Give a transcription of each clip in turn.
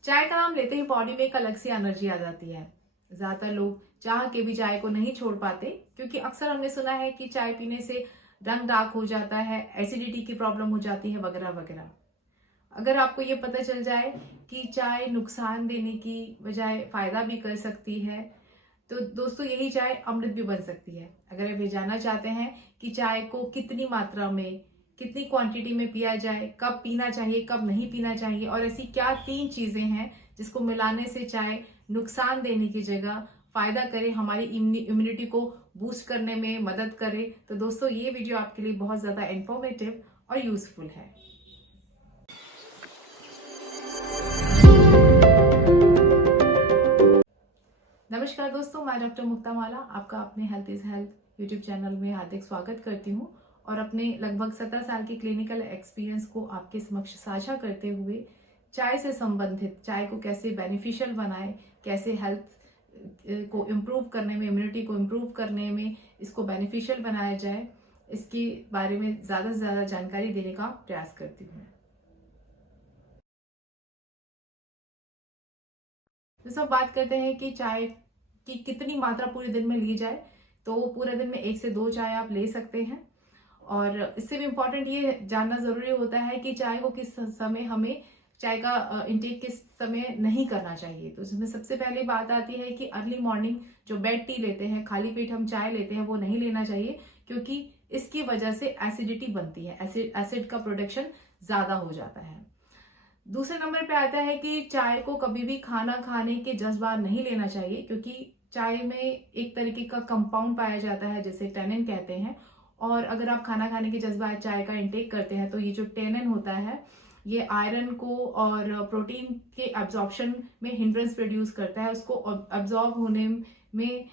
चाय का नाम लेते ही बॉडी में एक अलग सी एनर्जी आ जाती है। ज्यादातर लोग चाह के भी चाय को नहीं छोड़ पाते, क्योंकि अक्सर हमने सुना है कि चाय पीने से रंग डार्क हो जाता है, एसिडिटी की प्रॉब्लम हो जाती है, वगैरह वगैरह। अगर आपको ये पता चल जाए कि चाय नुकसान देने की बजाय फायदा भी कर सकती है, तो दोस्तों यही चाय अमृत भी बन सकती है। अगर आप ये जानना चाहते हैं कि चाय को कितनी मात्रा में, कितनी क्वांटिटी में पिया जाए, कब पीना चाहिए, कब नहीं पीना चाहिए, और ऐसी क्या 3 चीजें हैं जिसको मिलाने से चाय नुकसान देने की जगह फायदा करे, हमारी इम्यूनिटी को बूस्ट करने में मदद करे, तो दोस्तों ये वीडियो आपके लिए बहुत ज्यादा इंफॉर्मेटिव और यूजफुल है। नमस्कार दोस्तों, मैं डॉक्टर मुक्ता माला आपका अपने health is health YouTube channel में हार्दिक स्वागत करती हूँ और अपने लगभग 17 साल की क्लिनिकल एक्सपीरियंस को आपके समक्ष साझा करते हुए चाय से संबंधित, चाय को कैसे बेनिफिशियल बनाए, कैसे हेल्थ को इम्प्रूव करने में, इम्यूनिटी को इम्प्रूव करने में इसको बेनिफिशियल बनाया जाए, इसके बारे में ज़्यादा से ज़्यादा जानकारी देने का प्रयास करती हूँ। तो सब बात करते हैं कि चाय की कितनी मात्रा पूरे दिन में ली जाए। तो पूरे दिन में 1 से 2 चाय आप ले सकते हैं, और इससे भी इम्पोर्टेंट ये जानना जरूरी होता है कि चाय को किस समय हमें, चाय का इंटेक किस समय नहीं करना चाहिए। तो इसमें सबसे पहले बात आती है कि अर्ली मॉर्निंग जो बेड टी लेते हैं, खाली पेट हम चाय लेते हैं, वो नहीं लेना चाहिए, क्योंकि इसकी वजह से एसिडिटी बनती है, एसिड का प्रोडक्शन ज्यादा हो जाता है। दूसरे नंबर पे आता है कि चाय को कभी भी खाना खाने के जस्ट बाद नहीं लेना चाहिए, क्योंकि चाय में एक तरीके का कंपाउंड पाया जाता है जिसे टेनिन कहते हैं, और अगर आप खाना खाने के जस्ट बाद चाय का इंटेक करते हैं तो ये जो टेनिन होता है ये आयरन को और प्रोटीन के एब्जॉर्प्शन में हिंड्रेंस प्रोड्यूस करता है, उसको एब्जॉर्ब होने में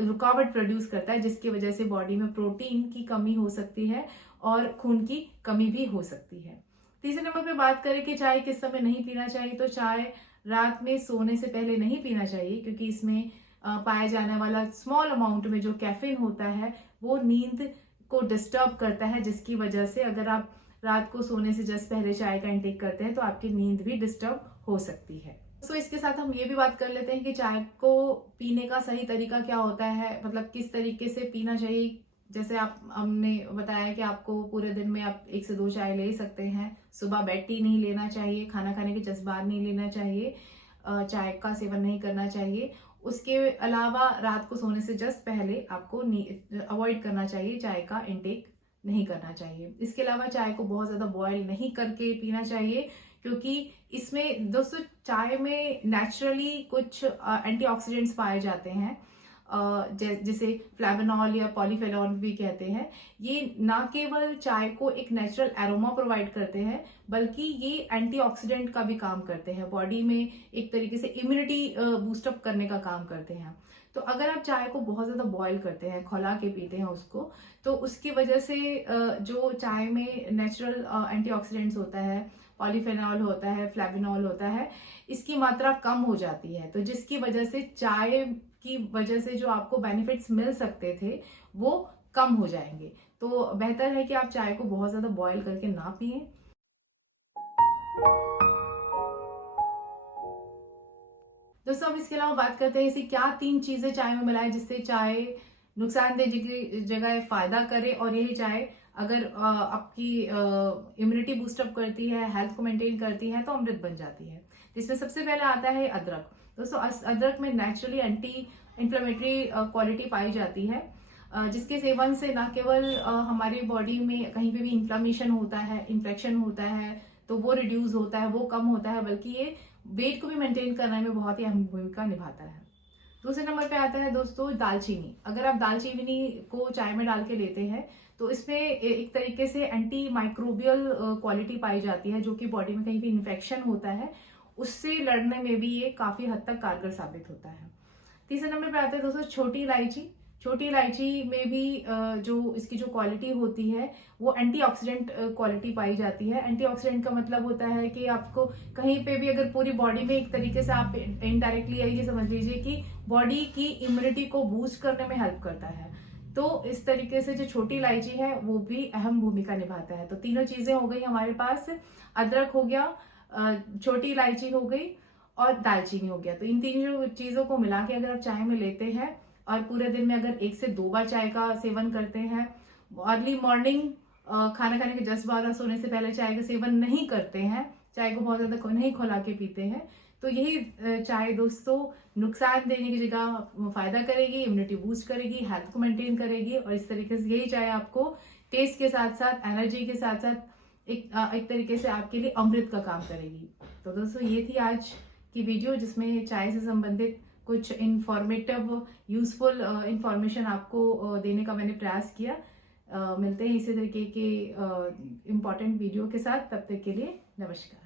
रुकावट प्रोड्यूस करता है, जिसकी वजह से बॉडी में प्रोटीन की कमी हो सकती है और खून की कमी भी हो सकती है। तीसरे नंबर पे बात करें कि चाय किस समय नहीं पीना चाहिए, तो चाय रात में सोने से पहले नहीं पीना चाहिए, क्योंकि इसमें पाया जाने वाला स्मॉल अमाउंट में जो कैफीन होता है वो नींद को डिस्टर्ब करता है, जिसकी वजह से अगर आप रात को सोने से जस्ट पहले चाय का इंटेक करते हैं तो आपकी नींद भी डिस्टर्ब हो सकती है। तो इसके साथ हम ये भी बात कर लेते हैं कि चाय को पीने का सही तरीका क्या होता है, मतलब किस तरीके से पीना चाहिए। जैसे हमने बताया कि आपको पूरे दिन में आप 1 से 2 चाय ले सकते हैं। सुबह बेड टी नहीं लेना चाहिए, खाना खाने के जस्ट बाद नहीं लेना चाहिए, चाय का सेवन नहीं करना चाहिए। उसके अलावा रात को सोने से जस्ट पहले आपको अवॉइड करना चाहिए, चाय का इंटेक नहीं करना चाहिए। इसके अलावा चाय को बहुत ज्यादा बॉयल नहीं करके पीना चाहिए, क्योंकि इसमें दोस्तों चाय में नेचुरली कुछ एंटीऑक्सीडेंट्स पाए जाते हैं, जिसे फ्लेवोनॉल या पॉलीफेनॉल भी कहते हैं। ये ना केवल चाय को एक नेचुरल एरोमा प्रोवाइड करते हैं, बल्कि ये एंटीऑक्सीडेंट का भी काम करते हैं, बॉडी में एक तरीके से इम्यूनिटी बूस्टअप करने का काम करते हैं। तो अगर आप चाय को बहुत ज्यादा बॉयल करते हैं, खौला के पीते हैं उसको, तो उसकी वजह से जो चाय में नेचुरल एंटीऑक्सीडेंट्स होता है, पॉलीफेनॉल होता है, फ्लेवोनॉल होता है, इसकी मात्रा कम हो जाती है। तो जिसकी वजह से चाय की वजह से जो आपको बेनिफिट्स मिल सकते थे वो कम हो जाएंगे। तो बेहतर है कि आप चाय को बहुत ज्यादा बॉयल करके ना पिए। दोस्तों अब इसके अलावा बात करते हैं ऐसी क्या 3 चीजें चाय में मिलाएं जिससे चाय नुकसानदेह की जगह फायदा करे, और यही चाय अगर आपकी इम्यूनिटी बूस्टअप करती है, हेल्थ को मेंटेन करती है, तो अमृत बन जाती है। इसमें सबसे पहले आता है अदरक। दोस्तों अदरक में नेचुरली एंटी इंफ्लेमेटरी क्वालिटी पाई जाती है, जिसके सेवन से न केवल हमारी बॉडी में कहीं पे भी इन्फ्लामेशन होता है, इन्फेक्शन होता है, तो वो रिड्यूस होता है, वो कम होता है, बल्कि ये वेट को भी मेंटेन करने में बहुत ही अहम भूमिका निभाता है। दूसरे नंबर पे आता है दोस्तों दालचीनी। अगर आप दालचीनी को चाय में डाल के लेते हैं तो इसमें एक तरीके से एंटी माइक्रोबियल क्वालिटी पाई जाती है, जो कि बॉडी में कहीं भी इन्फेक्शन होता है उससे लड़ने में भी ये काफी हद तक कारगर साबित होता है। तीसरे नंबर पे आता है दोस्तों छोटी इलायची। छोटी इलायची में भी जो इसकी जो क्वालिटी होती है वो एंटीऑक्सीडेंट क्वालिटी पाई जाती है। एंटीऑक्सीडेंट का मतलब होता है कि आपको कहीं पे भी अगर पूरी बॉडी में एक तरीके से आप इनडायरेक्टली ये समझ लीजिए कि बॉडी की इम्यूनिटी को बूस्ट करने में हेल्प करता है। तो इस तरीके से जो छोटी इलायची है वो भी अहम भूमिका निभाता है। तो तीनों चीजें हो गई हमारे पास, अदरक हो गया, छोटी इलायची हो गई और दालचीनी हो गया। तो इन तीन चीजों को मिला के अगर आप चाय में लेते हैं और पूरे दिन में अगर 1 से 2 बार चाय का सेवन करते हैं, अर्ली मॉर्निंग खाना खाने के जस्ट बाद सोने से पहले चाय का सेवन नहीं करते हैं, चाय को बहुत ज्यादा नहीं खौला के पीते हैं, तो यही चाय दोस्तों नुकसान देने की जगह फायदा करेगी, इम्यूनिटी बूस्ट करेगी, हेल्थ को मेंटेन करेगी। और इस तरीके से यही चाय आपको टेस्ट के साथ साथ एनर्जी के साथ साथ एक तरीके से आपके लिए अमृत का काम करेगी। तो दोस्तों ये थी आज की वीडियो जिसमें चाय से संबंधित कुछ इंफॉर्मेटिव यूजफुल इंफॉर्मेशन आपको देने का मैंने प्रयास किया। मिलते हैं इसी तरीके के इम्पोर्टेंट वीडियो के साथ, तब तक के लिए नमस्कार।